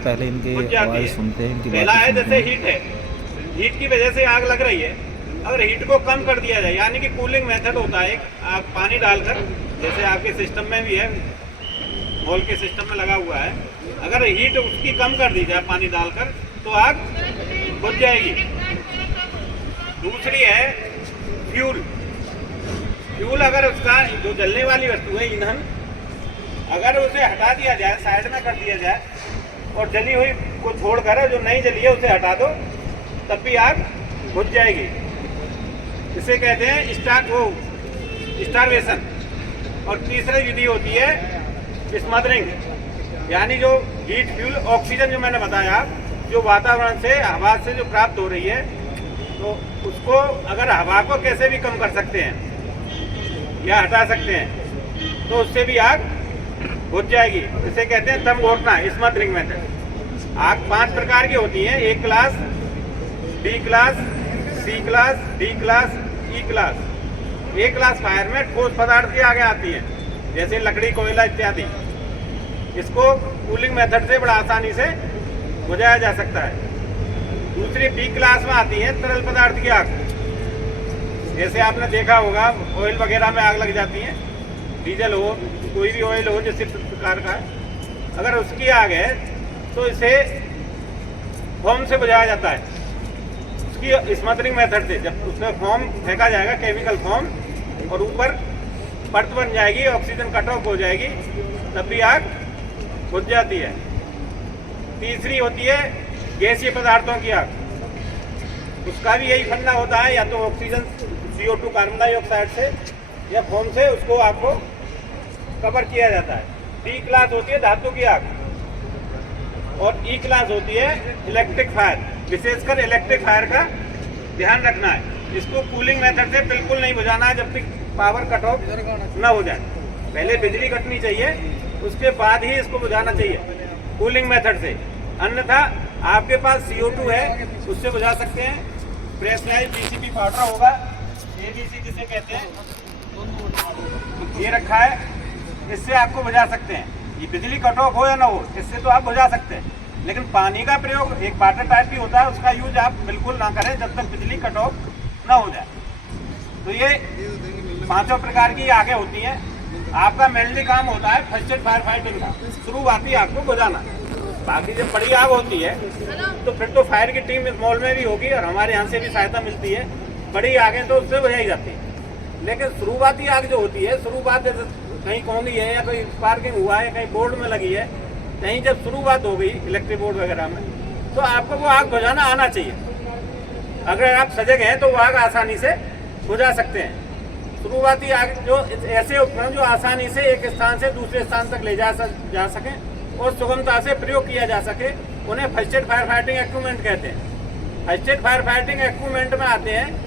पहले इनकी बुझ जाती आवाज़ है। सुनते हैं, इनकी पहला बातें है सुनते जैसे हैं। हीट है, हीट की वजह से आग लग रही है। अगर हीट को कम कर दिया जाए, यानी कि कूलिंग मेथड होता है एक, आप पानी डालकर, जैसे आपके सिस्टम में भी है, मॉल के सिस्टम में लगा हुआ है, अगर हीट उसकी कम कर दी जाए पानी डालकर तो आग बुझ जाएगी। दूसरी है फ्यूल। फ्यूल अगर उसका जो जलने वाली वस्तु है, ईंधन, अगर उसे हटा दिया जाए, साइड में कर दिया जाए और जली हुई को छोड़कर जो नहीं जली है उसे हटा दो, तब भी आग बुझ जाएगी। इसे कहते हैं स्टारवेशन। और तीसरी विधि होती है स्मदरिंग, यानी जो हीट फ्यूल ऑक्सीजन जो मैंने बताया, जो वातावरण से, हवा से जो प्राप्त हो रही है, तो उसको अगर हवा को कैसे भी कम कर सकते हैं या हटा सकते हैं तो उससे भी आग बुझ जाएगी। इसे कहते हैं दम घोटना, स्मदरिंग मेथड। आग 5 प्रकार की होती है: ए क्लास, बी क्लास, सी क्लास, डी क्लास, ई क्लास। ए क्लास फायर में ठोस पदार्थ की आगे आती है, जैसे लकड़ी, कोयला इत्यादि। इसको कूलिंग मेथड से बड़ा आसानी से बुझाया जा सकता है। दूसरी बी क्लास में आती है तरल पदार्थ की आग, जैसे आपने देखा होगा ऑयल वगैरह में आग लग जाती है, डीजल हो, कोई भी ऑयल हो जिस प्रकार का है, अगर उसकी आग है तो इसे फोम से बुझाया जाता है। उसकी स्मदरिंग मेथड से जब उसमें फोम फेंका जाएगा, केमिकल फोम, और ऊपर परत बन जाएगी, ऑक्सीजन कट ऑफ हो जाएगी, तब भी आग बुझ जाती है। तीसरी होती है गैसीय पदार्थों की आग। उसका भी यही फंडा होता है, या तो ऑक्सीजन CO2 कार्बन डाइऑक्साइड से या फोम से उसको आग को कवर किया जाता है। डी क्लास होती है धातु की आग, और ई क्लास होती है इलेक्ट्रिक फायर। विशेषकर इलेक्ट्रिक फायर का ध्यान रखना है, इसको कूलिंग मेथड से बिल्कुल नहीं बुझाना है जब तक पावर कट ऑफ न हो जाए। पहले बिजली कटनी चाहिए, उसके बाद ही इसको बुझाना चाहिए कूलिंग मेथड से। अन्यथा आपके पास CO2 है, उससे बुझा सकते हैं। प्रेशराइज्ड BCP पाउडर होगा, ABC जिसे कहते हैं, ये रखा है, इससे आपको बुझा सकते हैं। ये बिजली कट ऑफ हो या ना हो, इससे तो आप बुझा सकते हैं। लेकिन पानी का प्रयोग एक वाटर टाइप भी होता है, उसका यूज आप बिल्कुल ना करें जब तक बिजली कट ऑफ ना हो जाए। तो ये 5 प्रकार की आगे होती हैं। आपका मेनली काम होता है फर्स्ट एड फायर फाइटिंग का, शुरुआती आग को बुझाना। बाकी जब बड़ी आग होती है तो फिर तो फायर की टीम इस मॉल में भी होगी और हमारे यहाँ से भी सहायता मिलती है। बड़ी आगें तो उससे बुझाई जाती है। लेकिन शुरुआती आग जो होती है, शुरुआत जैसे कहीं कौंदी है या कोई स्पार्किंग हुआ है, कहीं बोर्ड में लगी है, कहीं जब शुरुआत हो गई इलेक्ट्रिक बोर्ड वगैरह में, तो आपको वो आग बुझाना आना चाहिए। अगर आप सजग हैं तो वो आग आसानी से बुझा सकते हैं। शुरुआती आग जो ऐसे उपकरण जो आसानी से एक स्थान से दूसरे स्थान तक ले जा सकें और सुगमता से प्रयोग किया जा सके, उन्हें first aid fire fighting equipment कहते हैं। First aid fire fighting equipment में आते हैं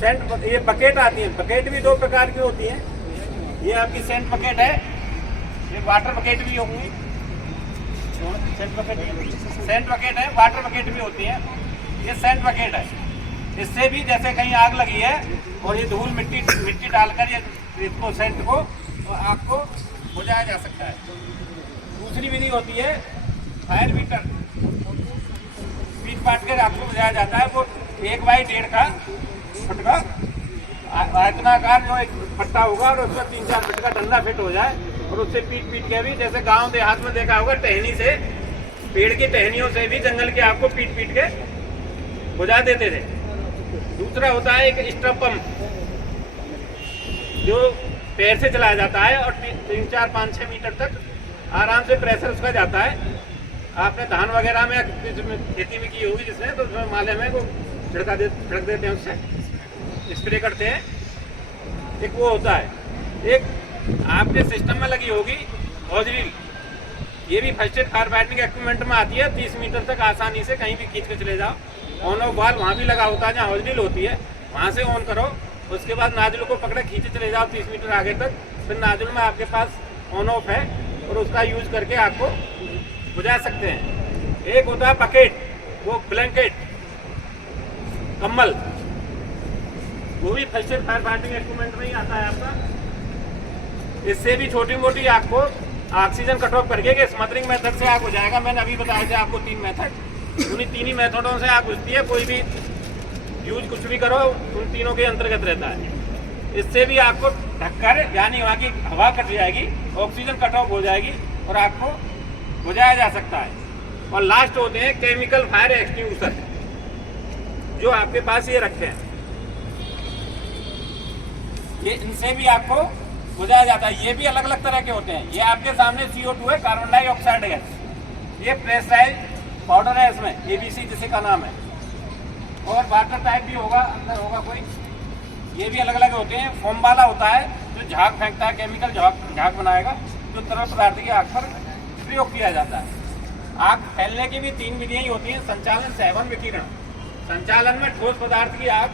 सेंट, ये बकेट आती है। बकेट भी 2 प्रकार की होती है। ये आपकी सेंट बकेट है, ये वाटर बकेट भी होंगी। सेंट बकेट है, वाटर बकेट भी होती है। ये सेंट बकेट है। इससे भी जैसे कहीं आग लगी है और ये धूल मिट्टी डालकर ये इसको सेंट को तो आग को बुझाया जा सकता है। दूसरी विधि होती है फायर बीटर। पीट पाट कर आग को बुझाया जाता है। वो 1x1.5 का फुट का आयतनाकार जो एक फट्टा होगा और उसमें 3-4 फीट का डंडा फिट हो जाए, और उससे पीट के भी, जैसे गांव देहात में देखा होगा, टहनी से, पेड़ की टहनियों से भी जंगल के आग को पीट के बुझा देते थे। दूसरा होता है एक स्ट्रप पंप, जो पैर से चलाया जाता है और 3-4-5-6 मीटर तक आराम से प्रेशर उसका जाता है। आपने धान वगैरह में खेती में की होगी जिसमें, तो उसमें माले में वो छिड़क देते हैं, उससे स्प्रे करते हैं। एक वो होता है। एक आपके सिस्टम में लगी होगी हॉजरील, ये भी first aid fire fighting equipment में आती है। 30 मीटर तक आसानी से कहीं भी खींच के चले जाओ। ऑन ऑफ वाल वहाँ भी लगा होता है जहाँ हॉजरील होती है, वहाँ से ऑन करो। उसके बाद नाजुल को पकड़े खींचे चले जाओ 30 मीटर आगे तक। फिर नाजुल में आपके पास ऑन ऑफ है और उसका यूज करके आपको बुझा सकते हैं। एक होता है बकेट, वो ब्लैंकेट, कम्बल, वो भी first aid fire fighting equipment में ही आता है आपका। इससे भी छोटी मोटी आग को ऑक्सीजन कट ऑफ करके कि स्मदरिंग मेथड से आग हो जाएगा। मैंने अभी बताया था आपको 3 मेथड, उन्हीं 3 ही मेथडों से आग बुझती है। कोई भी यूज कुछ भी करो उन तीनों के अंतर्गत रहता है। इससे भी आग को ढककर यानी वहाँ की हवा कट जाएगी, ऑक्सीजन कट ऑफ हो जाएगी और आग को बुझाया जा सकता है। और लास्ट होते हैं केमिकल फायर एक्सटिंग्विशर, जो आपके पास ये रखे हैं, ये इनसे भी आपको बुझाया जाता है। ये भी अलग अलग तरह के होते हैं। ये आपके सामने CO2 है, कार्बन डाइऑक्साइड गैस। ये प्रेशराइज पाउडर है, इसमें ABC जिसे का नाम है, और वाटर टाइप भी होगा, अंदर होगा कोई। ये भी अलग अलग होते हैं। फोम वाला होता है जो झाग फेंकता है, केमिकल झाग बनाएगा, जो तरल पदार्थ की आग पर प्रयोग किया जाता है। आग फैलने की भी 3 विधियां ही होती हैं। संचालन, सेवन, विकिरण। संचालन में ठोस पदार्थ की आग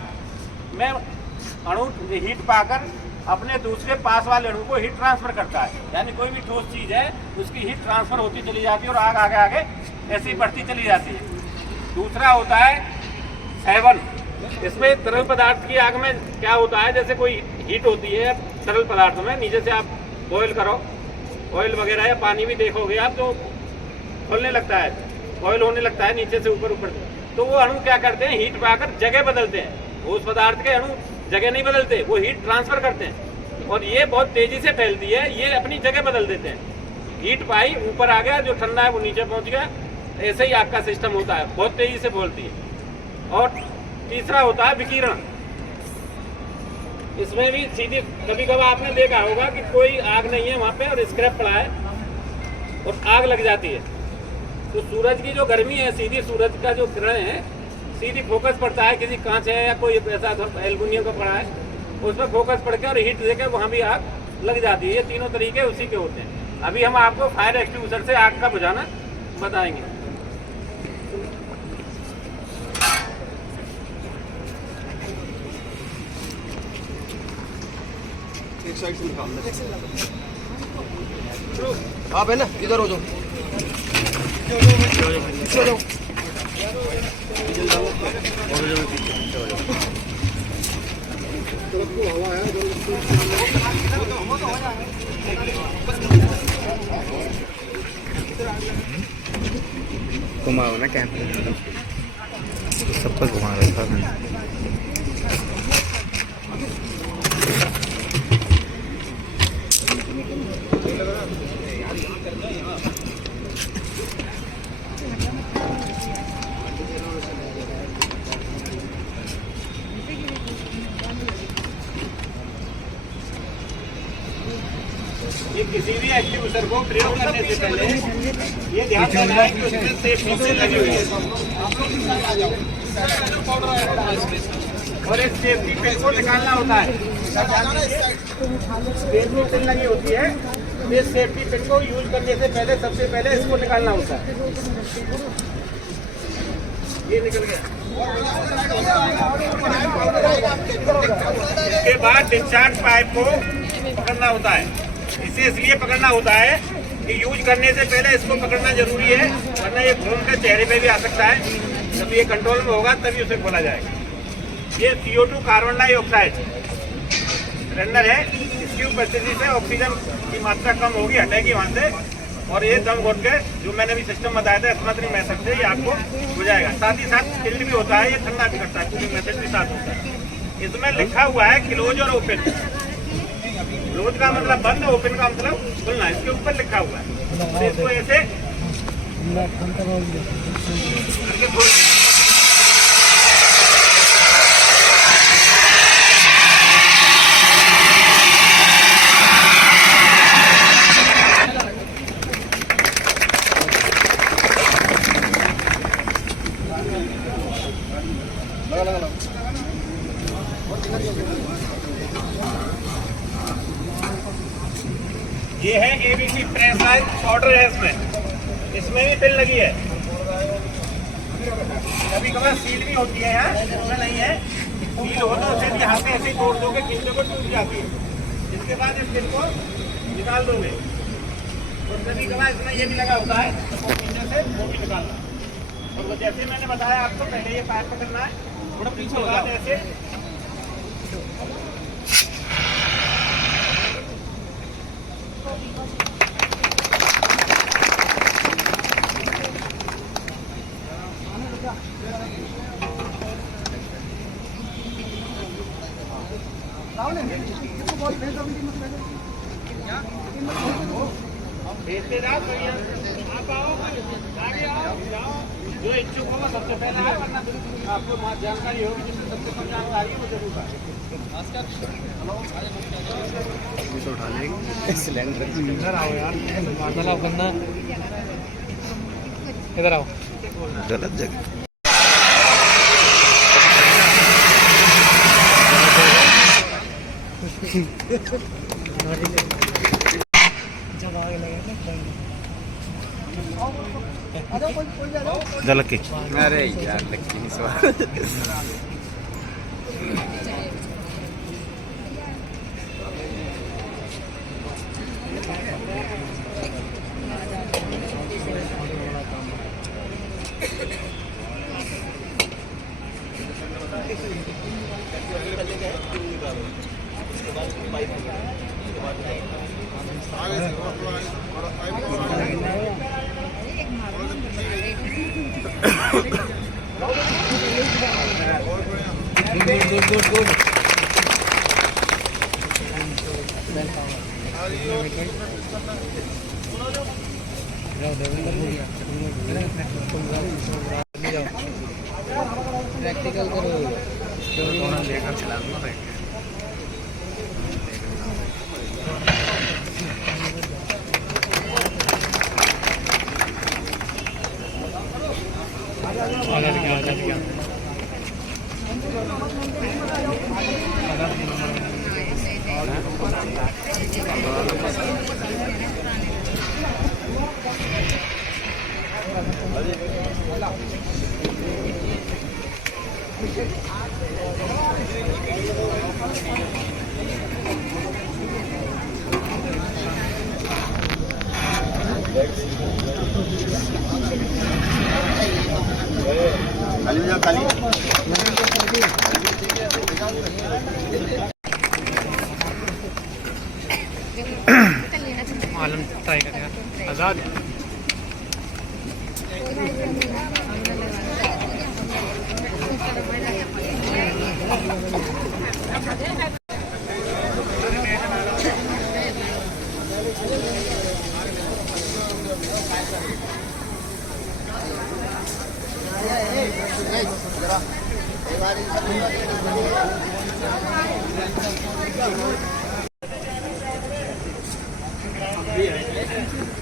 में अणु हीट पाकर अपने दूसरे पास वाले अणु को हीट ट्रांसफर करता है। यानी कोई भी ठोस चीज है उसकी हीट ट्रांसफर होती चली जाती है और आग आगे आगे ऐसे ही बढ़ती चली जाती है। दूसरा होता है सेवन। इसमें तरल पदार्थ की आग में क्या होता है, जैसे कोई हीट होती है तरल पदार्थ में, नीचे से आप बॉयल करो, ऑयल वगैरह या पानी भी देखोगे आप तो खोलने लगता है, ऑयल होने लगता है नीचे से ऊपर ऊपर। तो वो अणु क्या करते हैं, हीट पाकर जगह बदलते हैं। उस पदार्थ के अणु जगह नहीं बदलते, वो हीट ट्रांसफर करते हैं और ये बहुत तेजी से फैलती है। ये अपनी जगह बदल देते हैं। हीट पाई ऊपर आ गया, जो ठंडा है वो नीचे पहुंच गया। ऐसे ही आग का सिस्टम होता है, बहुत तेजी से फैलती है। और तीसरा होता है विकिरण। इसमें भी सीधी, कभी कभी आपने देखा होगा कि कोई आग नहीं है वहाँ पे और स्क्रैप पड़ा है और आग लग जाती है। तो सूरज की जो गर्मी है, सीधी सूरज का जो किरण है, सीधी फोकस पड़ता है, किसी कांच है या कोई ऐसा एल्युमिनियम का पड़ा है, उस पर फोकस पड़ के और हीट देकर वहाँ भी आग लग जाती है। ये तीनों तरीके उसी के होते हैं। अभी हम आपको फायर एक्सटिंग्विशर से आग का बुझाना बताएंगे। एक साइड से निकाल आप है ना, इधर हो जाओ। घुमाओ ना कैंप, सब पर घुमा रहा था। ये किसी भी एक्सटिंग्विशर को प्रयोग करने से पहले ये ध्यान देना है कि उसमें सेफ्टी पिन लगी हुई है और इस सेफ्टी पिन को निकालना होता है। सेफ्टी पिन लगी होती है, इस सेफ्टी पिन को यूज करने से पहले सबसे पहले इसको निकालना होता है। ये निकल गया। इसके बाद डिस्चार्ज पाइप को पकड़ना होता है। इसे इसलिए पकड़ना होता है कि यूज करने से पहले इसको पकड़ना जरूरी है, वरना ये घूम के चेहरे पे भी आ सकता है। जब ये कंट्रोल में होगा तभी उसे खोला जाएगा। ये CO2 कार्बन डाइऑक्साइड सिलेंडर है। इसकी उपस्थिति से ऑक्सीजन की मात्रा कम होगी, हटेगी वहाँ से, और ये दम घोट के जो मैंने भी सिस्टम बताया था स्मदरिंग मेथड से ये आपको बुझाएगा। साथ ही साथ चिल्ड भी होता है, ये ठंडा भी करता है, कूलिंग मेथड भी साथ होता है। इसमें लिखा हुआ है क्लोज और ओपन। क्लोज का मतलब बंद, ओपन का मतलब खुलना, इसके ऊपर लिखा हुआ है। तो इसको ऐसे करके खोल। ये है ABC प्रेशराइज पाउडर है। इसमें भी पिन लगी है। कभी कभार सील भी होती है, यहाँ इसमें नहीं है। सील हो तो उसे भी हाथ से ऐसे तोड़ दोगे, खींचने को टूट जाती है। इसके बाद इस पिन को निकाल दोगे। और कभी कभार इसमें ये भी लगा होता है, वो खींचने से वो भी निकालना। और वो जैसे मैंने बताया आपको, पहले ये पाइप पकड़ना है, थोड़ा पीछे हो जाता है ऐसे। भेजते रहो भैया, आप आओ, आगे आओ, जाओ। जो इच्छुक होगा सबसे पहले आए, वरना आपको जानकारी होगी जिससे सबसे कम जानकारी है वो जरूर आए। तो उठा लेंगे सिलेंडर। इधर आओ यार, बादल आओ बंदा, इधर आओ। गलत जगह जब आगे लगे झलक के। अरे यार लक्की सवाल प्रैक्टिकल करो, लेकर चलाना आलम ट्राई करेगा आज़ाद। ये है